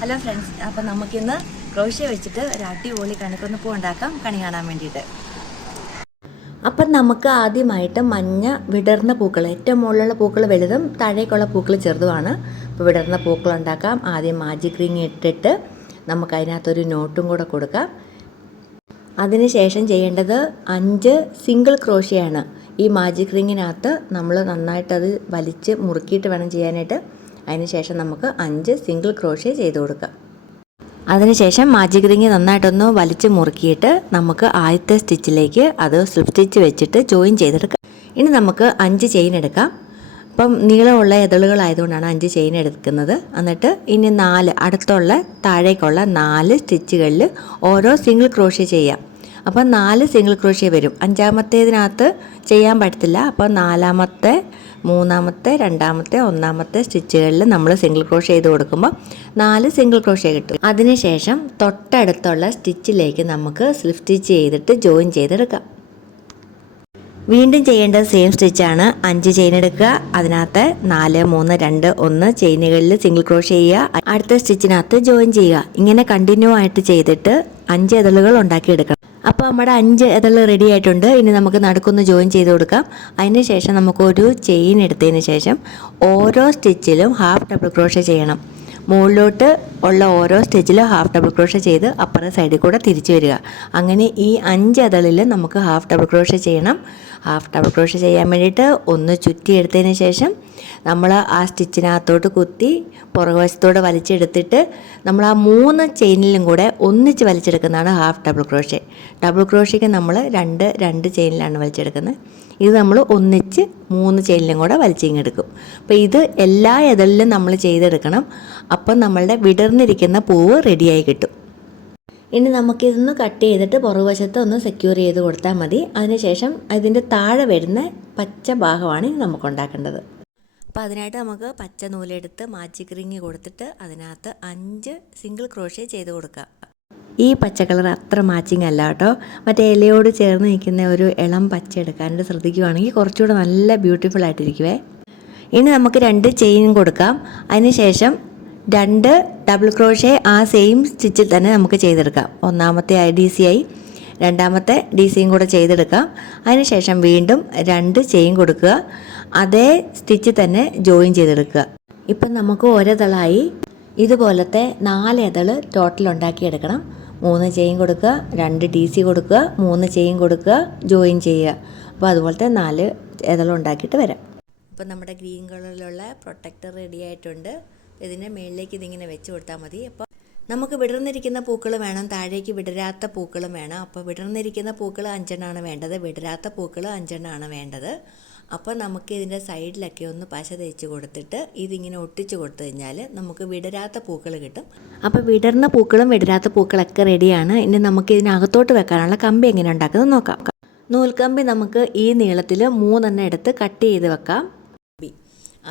Hello friends, അപ്പം നമുക്കിന്ന് crochet വെച്ചിട്ട് ഒരു അടിപൊളി കണിക്കൊന്ന പൂ ഉണ്ടാക്കാം കണി കാണാൻ വേണ്ടിയിട്ട്. അപ്പം നമുക്ക് ആദ്യമായിട്ട് മഞ്ഞ വിടർന്ന പൂക്കൾ, ഏറ്റവും മുകളിലുള്ള പൂക്കൾ വലുതും താഴേക്കുള്ള പൂക്കൾ ചെറുതുമാണ്. അപ്പോൾ വിടർന്ന പൂക്കൾ ഉണ്ടാക്കാം. ആദ്യം മാജിക് റിങ് ഇട്ടിട്ട് നമുക്കതിനകത്തൊരു നോട്ടും കൂടെ കൊടുക്കാം. അതിനുശേഷം ചെയ്യേണ്ടത് 5 സിംഗിൾ ക്രോഷ്യയാണ്. ഈ മാജിക് റിങ്ങിനകത്ത് നമ്മൾ നന്നായിട്ടത് വലിച്ച് മുറുക്കിയിട്ട് വേണം ചെയ്യാനായിട്ട്. അതിനുശേഷം നമുക്ക് 5 സിംഗിൾ ക്രോഷ്യ ചെയ്ത് കൊടുക്കാം. അതിനുശേഷം മാജിക് റിങ് നന്നായിട്ടൊന്ന് വലിച്ച് മുറുക്കിയിട്ട് നമുക്ക് ആദ്യത്തെ സ്റ്റിച്ചിലേക്ക് അത് സ്ലിപ്പ് സ്റ്റിച്ച് വെച്ചിട്ട് ജോയിൻ ചെയ്തെടുക്കാം. ഇനി നമുക്ക് 5 ചെയിൻ എടുക്കാം. അപ്പം നീളമുള്ള ഇതളുകളായതുകൊണ്ടാണ് 5 ചെയിൻ എടുക്കുന്നത്. എന്നിട്ട് ഇനി 4 അടുത്തുള്ള താഴേക്കുള്ള 4 സ്റ്റിച്ചുകളിൽ ഓരോ സിംഗിൾ ക്രോഷ്യ ചെയ്യാം. അപ്പം 4 സിംഗിൾ ക്രോഷ്യ വരും. 5ാമത്തേതിനകത്ത് ചെയ്യാൻ പറ്റത്തില്ല. അപ്പോൾ 4ാമത്തെ, 3ാമത്തെ, 2ാമത്തെ, 1ാമത്തെ സ്റ്റിച്ചുകളിൽ നമ്മൾ സിംഗിൾ ക്രോഷ്യ ചെയ്ത് കൊടുക്കുമ്പോൾ 4 സിംഗിൾ ക്രോഷ്യ കിട്ടും. അതിനുശേഷം തൊട്ടടുത്തുള്ള സ്റ്റിച്ചിലേക്ക് നമുക്ക് സ്ലിപ്പ് സ്റ്റിച്ച് ചെയ്തിട്ട് ജോയിൻ ചെയ്തെടുക്കാം. വീണ്ടും ചെയ്യേണ്ടത് സെയിം സ്റ്റിച്ചാണ്. 5 ചെയിൻ എടുക്കുക. അതിനകത്ത് 4, 3, 2, 1 ചെയിനുകളിൽ സിംഗിൾ ക്രോഷ്യ ചെയ്യുക. അടുത്ത സ്റ്റിച്ചിനകത്ത് ജോയിൻ ചെയ്യുക. ഇങ്ങനെ കണ്ടിന്യൂ ആയിട്ട് ചെയ്തിട്ട് 5 ഇതളുകൾ ഉണ്ടാക്കിയെടുക്കണം. അപ്പോൾ നമ്മുടെ 5 ഇതൾ റെഡി ആയിട്ടുണ്ട്. ഇനി നമുക്ക് നടുക്കൊന്ന് ജോയിൻ ചെയ്ത് കൊടുക്കാം. അതിന് ശേഷം നമുക്കൊരു ചെയിൻ എടുത്തതിന് ശേഷം ഓരോ സ്റ്റിച്ചിലും ഹാഫ് ഡബിൾ ക്രോഷ്യ ചെയ്യണം. മുകളിലോട്ട് ഉള്ള ഓരോ സ്റ്റിച്ചിലും ഹാഫ് ഡബിൾ ക്രോഷ്യ ചെയ്ത് അപ്പുറത്തെ സൈഡിൽ കൂടെ തിരിച്ചു വരിക. അങ്ങനെ ഈ 5 ഇതളിൽ നമുക്ക് ഹാഫ് ഡബിൾ ക്രോഷ്യ ചെയ്യണം. ഹാഫ് ഡബിൾ ക്രോഷ്യ ചെയ്യാൻ വേണ്ടിയിട്ട് ഒന്ന് ചുറ്റി എടുത്തതിന് ശേഷം നമ്മൾ ആ സ്റ്റിച്ചിനകത്തോട്ട് കുത്തി പുറകുവശത്തോടെ വലിച്ചെടുത്തിട്ട് നമ്മൾ ആ 3 ചെയിനിലും കൂടെ ഒന്നിച്ച് വലിച്ചെടുക്കുന്നതാണ് ഹാഫ് ഡബിൾ ക്രോഷ്യ. ഡബിൾ ക്രോഷ്യക്ക് നമ്മൾ 2 ചെയിനിലാണ് വലിച്ചെടുക്കുന്നത്. ഇത് നമ്മൾ ഒന്നിച്ച് 3 ചെയിനിലും കൂടെ വലിച്ചിങ്ങെടുക്കും. അപ്പോൾ ഇത് എല്ലാ ഇതളിലും നമ്മൾ ചെയ്തെടുക്കണം. അപ്പം നമ്മളുടെ വിടർന്നിരിക്കുന്ന പൂവ് റെഡിയായി കിട്ടും. ഇനി നമുക്കിതൊന്ന് കട്ട് ചെയ്തിട്ട് പുറകുവശത്ത് ഒന്ന് സെക്യൂർ ചെയ്ത് കൊടുത്താൽ മതി. അതിനുശേഷം അതിൻ്റെ താഴെ വരുന്ന പച്ച ഭാഗമാണ് ഇനി നമുക്ക് ഉണ്ടാക്കേണ്ടത്. അപ്പോൾ അതിനായിട്ട് നമുക്ക് പച്ച നൂലെടുത്ത് മാജിക് റിങ് കൊടുത്തിട്ട് അതിനകത്ത് 5 സിംഗിൾ ക്രോഷ്യ ചെയ്ത് കൊടുക്കാം. ഈ പച്ച കളർ അത്ര മാച്ചിങ് അല്ല കേട്ടോ. മറ്റേ ഇലയോട് ചേർന്ന് നിൽക്കുന്ന ഒരു ഇളം പച്ച എടുക്കാനായിട്ട് ശ്രദ്ധിക്കുകയാണെങ്കിൽ കുറച്ചുകൂടെ നല്ല ബ്യൂട്ടിഫുൾ ആയിട്ടിരിക്കുവേ. ഇനി നമുക്ക് 2 ചെയിൻ കൊടുക്കാം. അതിനുശേഷം 2 ഡബിൾ ക്രോഷ്യ ആ സെയിം സ്റ്റിച്ചിൽ തന്നെ നമുക്ക് ചെയ്തെടുക്കാം. 1ാമത്തെ DC ആയി, 2ാമത്തെ DCയും കൂടെ ചെയ്തെടുക്കാം. അതിനുശേഷം വീണ്ടും 2 ചെയിൻ കൊടുക്കുക. അതേ സ്റ്റിച്ച് തന്നെ ജോയിൻ ചെയ്തെടുക്കുക. ഇപ്പം നമുക്ക് ഒരിതളായി ഇതുപോലത്തെ 4 ഇതൾ ടോട്ടൽ ഉണ്ടാക്കിയെടുക്കണം. 3 ചെയിൻ കൊടുക്കുക, 2 DC കൊടുക്കുക, 3 ചെയിൻ കൊടുക്കുക, ജോയിൻ ചെയ്യുക. അപ്പോൾ അതുപോലത്തെ 4 ഇതൾ ഉണ്ടാക്കിയിട്ട് വരാം. ഇപ്പം നമ്മുടെ ഗ്രീൻ കളറിലുള്ള പ്രൊട്ടക്ടർ റെഡി ആയിട്ടുണ്ട്. ഇതിൻ്റെ മുകളിലേക്ക് ഇതിങ്ങനെ വെച്ച് കൊടുത്താൽ മതി. അപ്പോൾ നമുക്ക് വിടർന്നിരിക്കുന്ന പൂക്കൾ വേണം, താഴേക്ക് വിടരാത്ത പൂക്കളും വേണം. അപ്പോൾ വിടർന്നിരിക്കുന്ന പൂക്കൾ 5 വേണ്ടത്, വിടരാത്ത പൂക്കൾ 5 വേണ്ടത്. അപ്പോൾ നമുക്ക് ഇതിൻ്റെ സൈഡിലൊക്കെ ഒന്ന് പശ തേച്ച് കൊടുത്തിട്ട് ഇതിങ്ങനെ ഒട്ടിച്ച് കൊടുത്തു കഴിഞ്ഞാൽ നമുക്ക് വിടരാത്ത പൂക്കൾ കിട്ടും. അപ്പോൾ വിടർന്ന പൂക്കളും വിടരാത്ത പൂക്കളൊക്കെ റെഡിയാണ്. ഇനി നമുക്ക് ഇതിനകത്തോട്ട് വെക്കാനുള്ള കമ്പി എങ്ങനെ ഉണ്ടാക്കുന്നത് നോക്കാം. നൂൽക്കമ്പി നമുക്ക് ഈ നീളത്തിൽ 3 എടുത്ത് കട്ട് ചെയ്ത് വെക്കാം.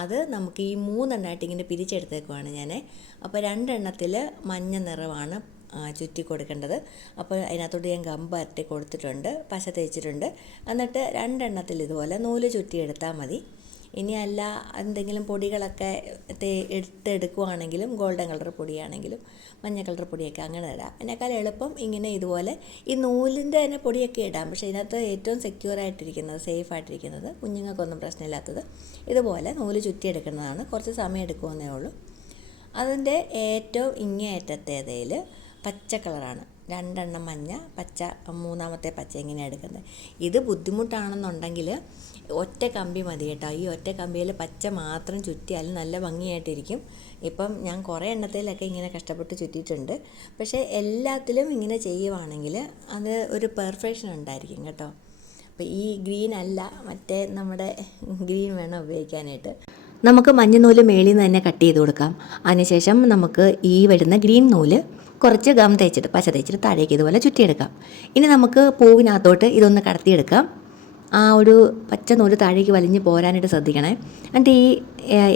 അത് നമുക്ക് ഈ 3 ഇങ്ങനെ പിരിച്ചെടുത്തേക്കുവാണ് ഞാൻ. അപ്പോൾ 2 മഞ്ഞ നിറമാണ് ചുറ്റി കൊടുക്കേണ്ടത്. അപ്പോൾ അതിനകത്തോട്ട് ഞാൻ ഗം പരട്ടി കൊടുത്തിട്ടുണ്ട്, പശ തേച്ചിട്ടുണ്ട്. എന്നിട്ട് 2 ഇതുപോലെ നൂല് ചുറ്റിയെടുത്താൽ മതി. ഇനി അല്ല എന്തെങ്കിലും പൊടികളൊക്കെ എടുക്കുകയാണെങ്കിലും ഗോൾഡൻ കളർ പൊടിയാണെങ്കിലും മഞ്ഞ കളർ പൊടിയൊക്കെ അങ്ങനെ ഇടാം. അതിനേക്കാൾ എളുപ്പം ഇങ്ങനെ ഇതുപോലെ ഈ നൂലിൻ്റെ തന്നെ പൊടിയൊക്കെ ഇടാം. പക്ഷേ ഇതിനകത്ത് ഏറ്റവും സെക്യൂർ ആയിട്ടിരിക്കുന്നത്, സേഫ് ആയിട്ടിരിക്കുന്നത്, കുഞ്ഞുങ്ങൾക്കൊന്നും പ്രശ്നമില്ലാത്തത് ഇതുപോലെ നൂല് ചുറ്റിയെടുക്കുന്നതാണ്. കുറച്ച് സമയം എടുക്കുമെന്നേ ഉള്ളൂ. അതിൻ്റെ ഏറ്റവും ഇങ്ങേയറ്റത്തേതിൽ പച്ച കളറാണ്. 2 മഞ്ഞ, പച്ച, 3ാമത്തെ പച്ച ഇങ്ങനെ എടുക്കുന്നത്. ഇത് ബുദ്ധിമുട്ടാണെന്നുണ്ടെങ്കിൽ ഒറ്റ കമ്പി മതി കേട്ടോ. ഈ ഒറ്റ കമ്പിയിൽ പച്ച മാത്രം ചുറ്റിയാൽ നല്ല ഭംഗിയായിട്ടിരിക്കും. ഇപ്പം ഞാൻ കുറേ എണ്ണത്തിലൊക്കെ ഇങ്ങനെ കഷ്ടപ്പെട്ട് ചുറ്റിയിട്ടുണ്ട്. പക്ഷേ എല്ലാത്തിലും ഇങ്ങനെ ചെയ്യുവാണെങ്കിൽ അത് ഒരു പെർഫെക്ഷൻ ഉണ്ടായിരിക്കും കേട്ടോ. അപ്പോൾ ഈ ഗ്രീൻ അല്ല, മറ്റേ നമ്മുടെ ഗ്രീൻ വേണം ഉപയോഗിക്കാനായിട്ട്. നമുക്ക് മഞ്ഞ നൂല് മേളിൽ നിന്ന് തന്നെ കട്ട് ചെയ്ത് കൊടുക്കാം. അതിനുശേഷം നമുക്ക് ഈ വരുന്ന ഗ്രീൻ നൂല് കുറച്ച് ഗം തേച്ചിട്ട് പശ തേച്ചിട്ട് താഴേക്ക് ഇതുപോലെ ചുറ്റിയെടുക്കാം. ഇനി നമുക്ക് പൂവിനകത്തോട്ട് ഇതൊന്ന് കടത്തിയെടുക്കാം. ആ ഒരു പച്ച നൂല് താഴേക്ക് വലിഞ്ഞ് പോരാനായിട്ട് ശ്രദ്ധിക്കണേ. എന്നിട്ട് ഈ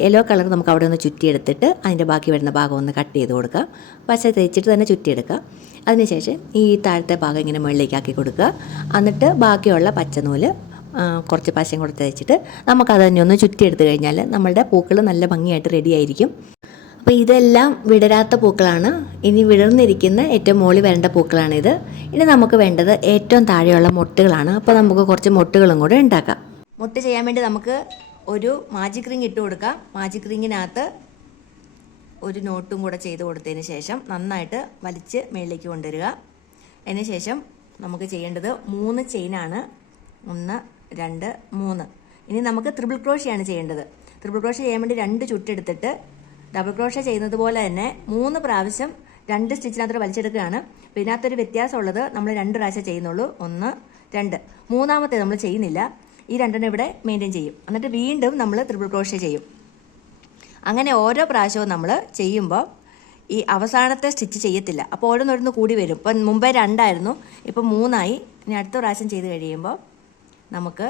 യെല്ലോ കളർ നമുക്ക് അവിടെ ഒന്ന് ചുറ്റിയെടുത്തിട്ട് അതിൻ്റെ ബാക്കി വരുന്ന ഭാഗം ഒന്ന് കട്ട് ചെയ്ത് കൊടുക്കുക. പശ തേച്ചിട്ട് തന്നെ ചുറ്റിയെടുക്കുക. അതിനുശേഷം ഈ താഴത്തെ ഭാഗം ഇങ്ങനെ മുകളിലേക്ക് ആക്കി കൊടുക്കുക. എന്നിട്ട് ബാക്കിയുള്ള പച്ച നൂല് കുറച്ച് പശയും കൂടെ തേച്ചിട്ട് നമുക്കത് തന്നെ ഒന്ന് ചുറ്റിയെടുത്ത് കഴിഞ്ഞാൽ നമ്മളുടെ പൂക്കൾ നല്ല ഭംഗിയായിട്ട് റെഡി ആയിരിക്കും. അപ്പോൾ ഇതെല്ലാം വിടരാത്ത പൂക്കളാണ്. ഇനി വിടർന്നിരിക്കുന്ന ഏറ്റവും മുകളിൽ വരേണ്ട പൂക്കളാണിത്. ഇനി നമുക്ക് വേണ്ടത് ഏറ്റവും താഴെയുള്ള മൊട്ടുകളാണ്. അപ്പോൾ നമുക്ക് കുറച്ച് മൊട്ടുകളും കൂടെ ഉണ്ടാക്കാം. മൊട്ട് ചെയ്യാൻ വേണ്ടി നമുക്ക് ഒരു മാജിക് റിങ് ഇട്ട് കൊടുക്കാം. മാജിക് റിങ്ങിനകത്ത് ഒരു നോട്ടും കൂടെ ചെയ്ത് കൊടുത്തതിന് ശേഷം നന്നായിട്ട് വലിച്ച് മേളിലേക്ക് കൊണ്ടുവരിക. അതിന് ശേഷം നമുക്ക് ചെയ്യേണ്ടത് 3 ചെയിനാണ്. 1 2 3. ഇനി നമുക്ക് ട്രിപ്പിൾ ക്രോഷയാണ് ചെയ്യേണ്ടത്. ട്രിപ്പിൾ ക്രോഷ ചെയ്യാൻ വേണ്ടി 2 ചുട്ടെടുത്തിട്ട് ഡബിൾ ക്രോഷ ചെയ്യുന്നത് പോലെ തന്നെ 3 പ്രാവശ്യം 2 സ്റ്റിച്ചിനകത്ത് വലിച്ചെടുക്കുകയാണ്. അപ്പോൾ ഇതിനകത്തൊരു വ്യത്യാസമുള്ളത് നമ്മൾ 2 പ്രാവശ്യം ചെയ്യുന്നുള്ളൂ. 1 2. മൂന്നാമത്തെ നമ്മൾ ചെയ്യുന്നില്ല. ഈ 2 ഇവിടെ മെയിൻറ്റെയിൻ ചെയ്യും. എന്നിട്ട് വീണ്ടും നമ്മൾ ട്രിപ്പിൾ ക്രോഷ ചെയ്യും. അങ്ങനെ ഓരോ പ്രാവശ്യവും നമ്മൾ ചെയ്യുമ്പോൾ ഈ അവസാനത്തെ സ്റ്റിച്ച് ചെയ്യത്തില്ല. അപ്പോൾ ഓരോന്നോരോന്ന് കൂടി വരും. ഇപ്പം മുമ്പേ 2 ആയിരുന്നു, ഇപ്പം 3 ആയി. ഇനി അടുത്ത പ്രാവശ്യം ചെയ്ത് കഴിയുമ്പോൾ നമുക്ക്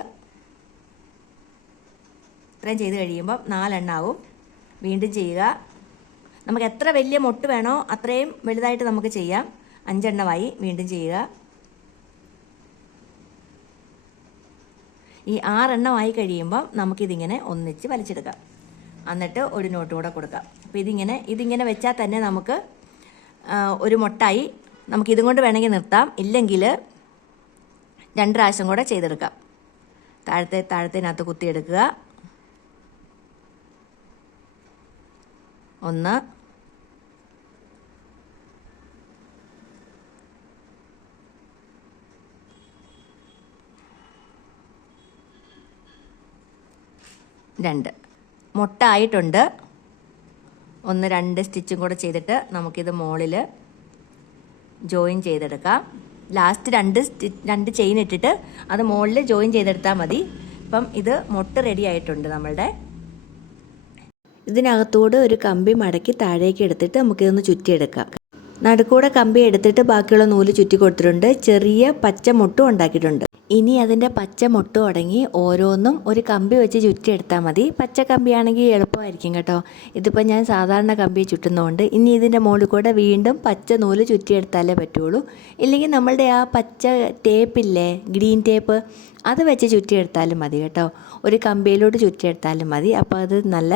ഇത്രയും ചെയ്ത് കഴിയുമ്പോൾ 4 എണ്ണാവും. വീണ്ടും ചെയ്യുക. നമുക്ക് എത്ര വലിയ മൊട്ട് വേണോ അത്രയും വലുതായിട്ട് നമുക്ക് ചെയ്യാം. 5 എണ്ണമായി. വീണ്ടും ചെയ്യുക. ഈ 6 എണ്ണമായി കഴിയുമ്പോൾ നമുക്കിതിങ്ങനെ ഒന്നിച്ച് വലിച്ചെടുക്കാം. എന്നിട്ട് ഒരു നോട്ട് കൂടെ കൊടുക്കാം. അപ്പോൾ ഇതിങ്ങനെ വെച്ചാൽ തന്നെ നമുക്ക് ഒരു മൊട്ടായി. നമുക്കിതും കൊണ്ട് വേണമെങ്കിൽ നിർത്താം. ഇല്ലെങ്കിൽ 2 പ്രാവശ്യം കൂടെ ചെയ്തെടുക്കാം. താഴത്തേനകത്ത് കുത്തിയെടുക്കുക. 1 2. മൊട്ടായിട്ടുണ്ട്. 1 2 സ്റ്റിച്ചും കൂടെ ചെയ്തിട്ട് നമുക്കിത് മുകളിൽ ജോയിൻ ചെയ്തെടുക്കാം. ലാസ്റ്റ് 2 ചെയിൻ ഇട്ടിട്ട് അത് മുകളിൽ ജോയിൻ ചെയ്തെടുത്താൽ മതി. അപ്പം ഇത് മൊട്ട് റെഡി ആയിട്ടുണ്ട് നമ്മളുടെ. ഇതിനകത്തൂടെ ഒരു കമ്പി മടക്കി താഴേക്ക് എടുത്തിട്ട് നമുക്കിതൊന്ന് ചുറ്റിയെടുക്കാം. നടുക്കൂടെ കമ്പി എടുത്തിട്ട് ബാക്കിയുള്ള നൂല് ചുറ്റി കൊടുത്തിട്ടുണ്ട്. ചെറിയ പച്ച മുട്ടും ഉണ്ടാക്കിയിട്ടുണ്ട്. ഇനി അതിൻ്റെ പച്ച മുട്ട് തുടങ്ങി ഓരോന്നും ഒരു കമ്പി വെച്ച് ചുറ്റിയെടുത്താൽ മതി. പച്ച കമ്പിയാണെങ്കിൽ എളുപ്പമായിരിക്കും കേട്ടോ. ഇതിപ്പോൾ ഞാൻ സാധാരണ കമ്പി ചുറ്റുന്നതുകൊണ്ട് ഇനി ഇതിൻ്റെ മുകളിൽ കൂടെ വീണ്ടും പച്ച നൂല് ചുറ്റിയെടുത്താലേ പറ്റുള്ളൂ. ഇല്ലെങ്കിൽ നമ്മളുടെ ആ പച്ച ടേപ്പില്ലേ, ഗ്രീൻ ടേപ്പ്, അത് വെച്ച് ചുറ്റിയെടുത്താലും മതി കേട്ടോ. ഒരു കമ്പിയിലോട്ട് ചുറ്റിയെടുത്താലും മതി. അപ്പോൾ അത് നല്ല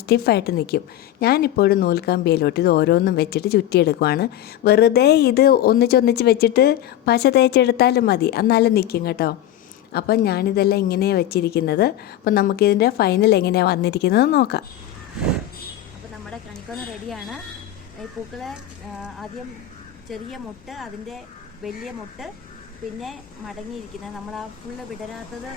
സ്റ്റിഫായിട്ട് നിൽക്കും. ഞാനിപ്പോഴും നൂൽക്കമ്പിയിലോട്ട് ഇത് ഓരോന്നും വെച്ചിട്ട് ചുറ്റിയെടുക്കുവാണ്. വെറുതെ ഇത് ഒന്നിച്ചൊന്നിച്ച് വെച്ചിട്ട് പശ തേച്ചെടുത്താലും മതി, എന്നാലും നിൽക്കും കേട്ടോ. അപ്പം ഞാനിതെല്ലാം ഇങ്ങനെയാണ് വെച്ചിരിക്കുന്നത്. അപ്പം നമുക്കിതിൻ്റെ ഫൈനൽ എങ്ങനെയാണ് വന്നിരിക്കുന്നത് നോക്കാം. അപ്പോൾ നമ്മുടെ കണിക്കൊന്ന റെഡിയാണ്. ഈ പൂക്കളെ ആദ്യം ചെറിയ മുട്ട്, അതിൻ്റെ വലിയ മുട്ട്, പിന്നെ മടങ്ങിയിരിക്കുന്നത് നമ്മൾ ആ ഫുള്ള് വിടരാത്തത്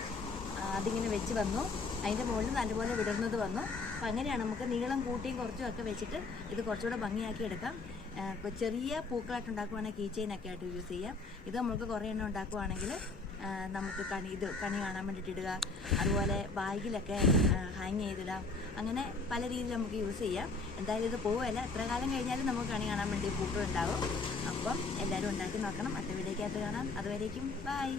അതിങ്ങനെ വെച്ച് വന്നു. അതിൻ്റെ മുകളിൽ നല്ലപോലെ വിടർന്നത് വന്നു. അപ്പം അങ്ങനെയാണ് നമുക്ക് നീളം കൂട്ടിയും കുറച്ചും ഒക്കെ വെച്ചിട്ട് ഇത് കുറച്ചുകൂടെ ഭംഗിയാക്കി എടുക്കാം. ചെറിയ പൂക്കളായിട്ട് ഉണ്ടാക്കുവാണെങ്കിൽ കീ ചെയിനൊക്കെ ആയിട്ട് യൂസ് ചെയ്യാം. ഇത് നമുക്ക് കുറേ എണ്ണം ഉണ്ടാക്കുവാണെങ്കിൽ നമുക്ക് കണി കാണാൻ വേണ്ടിയിട്ട് ഇടുക, അതുപോലെ ബാഗിലൊക്കെ ഹാങ് ചെയ്തിടാം. അങ്ങനെ പല രീതിയിൽ നമുക്ക് യൂസ് ചെയ്യാം. എന്തായാലും ഇത് പോവുകയല്ല, എത്ര കാലം കഴിഞ്ഞാലും നമുക്ക് കണി കാണാൻ വേണ്ടി പൂക്കൾ ഉണ്ടാവും. അപ്പം എല്ലാവരും ഉണ്ടാക്കി നോക്കണം. അടുത്ത വീഡിയോക്കകത്ത് കാണാം. അതുവരേക്കും ബൈ.